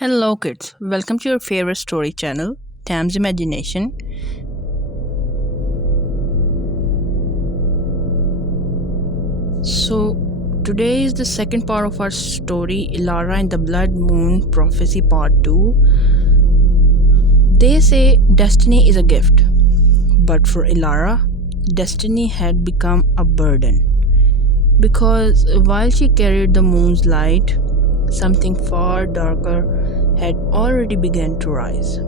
Hello, kids. Welcome to your favorite story channel, Tam's Imagination. So, today is the second part of our story, Elara and the Blood Moon Prophecy Part 2. They say destiny is a gift, but for Elara, destiny had become a burden. Because while she carried the moon's light, something far darker had already begun to rise.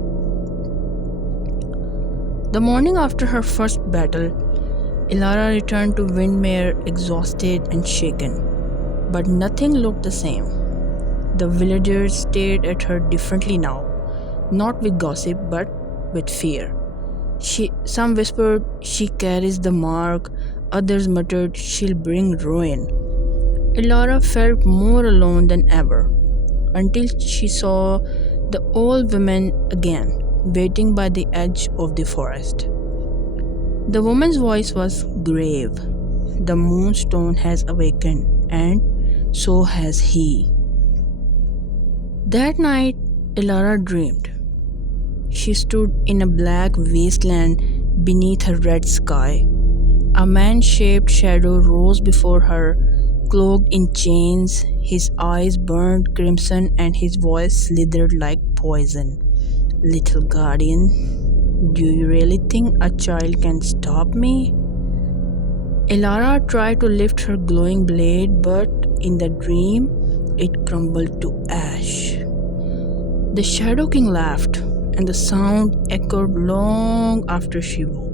The morning after her first battle, Elara returned to Windmere exhausted and shaken, but nothing looked the same. The villagers stared at her differently now, not with gossip but with fear. Some whispered, "She carries the mark," others muttered, "She'll bring ruin." Elara felt more alone than ever, until she saw the old woman again, waiting by the edge of the forest. The woman's voice was grave. "The moonstone has awakened, and so has he." That night, Elara dreamed. She stood in a black wasteland beneath a red sky. A man shaped shadow rose before her, cloaked in chains. His eyes burned crimson, and his voice slithered like poison. "Little guardian, do you really think a child can stop me?" Elara tried to lift her glowing blade, but in the dream, it crumbled to ash. The Shadow King laughed, and the sound echoed long after she woke.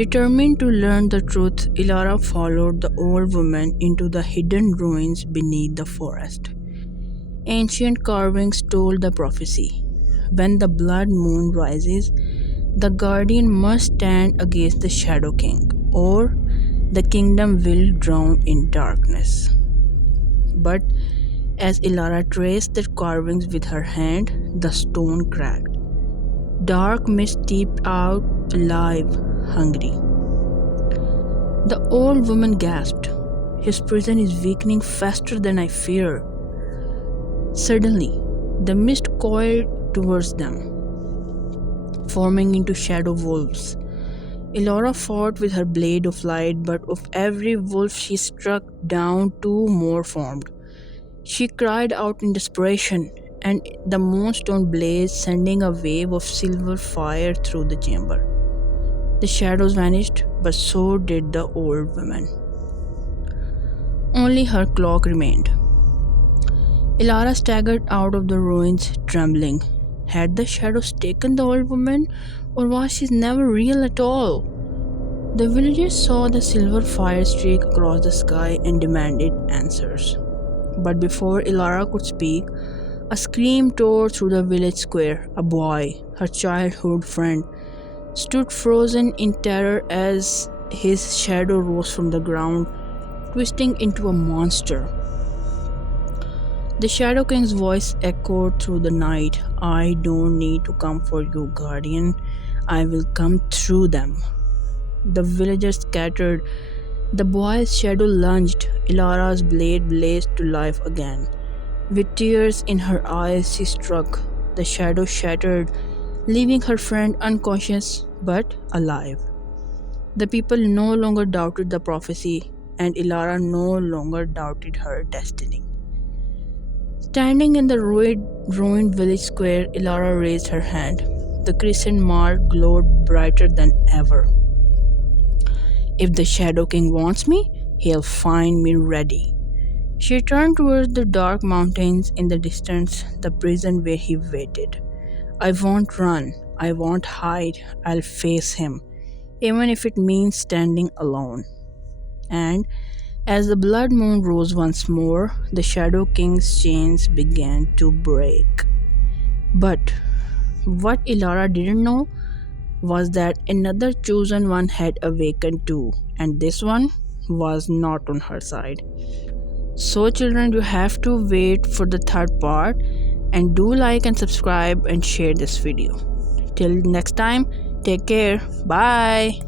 Determined to learn the truth, Elara followed the old woman into the hidden ruins beneath the forest. Ancient carvings told the prophecy. When the blood moon rises, the guardian must stand against the Shadow King, or the kingdom will drown in darkness. But as Elara traced the carvings with her hand, the stone cracked. Dark mist seeped out, alive, hungry. The old woman gasped. "His prison is weakening faster than I fear." Suddenly, the mist coiled towards them, forming into shadow wolves. Elara fought with her blade of light, but of every wolf she struck down, two more formed. She cried out in desperation, and the moonstone blazed, sending a wave of silver fire through the chamber. The shadows vanished, but so did the old woman. Only her cloak remained. Elara staggered out of the ruins, trembling. Had the shadows taken the old woman, or was she never real at all? The villagers saw the silver fire streak across the sky and demanded answers. But before Elara could speak, a scream tore through the village square. A boy, her childhood friend, stood frozen in terror as his shadow rose from the ground, twisting into a monster. The Shadow King's voice echoed through the night. "I don't need to come for you, guardian. I will come through them." The villagers scattered. The boy's shadow lunged. Elara's blade blazed to life again. With tears in her eyes, she struck. The shadow shattered, leaving her friend unconscious but alive. The people no longer doubted the prophecy, and Elara no longer doubted her destiny. Standing in the ruined village square, Elara raised her hand. The crescent mark glowed brighter than ever. "If the Shadow King wants me, he'll find me ready." She turned towards the dark mountains in the distance, the prison where he waited. "I won't run. I won't hide. I'll face him, even if it means standing alone." And as the blood moon rose once more, the Shadow King's chains began to break. But what Elara didn't know was that another chosen one had awakened too, and this one was not on her side. So, children, you have to wait for the third part, and do like and subscribe and share this video. Till next time, take care. Bye.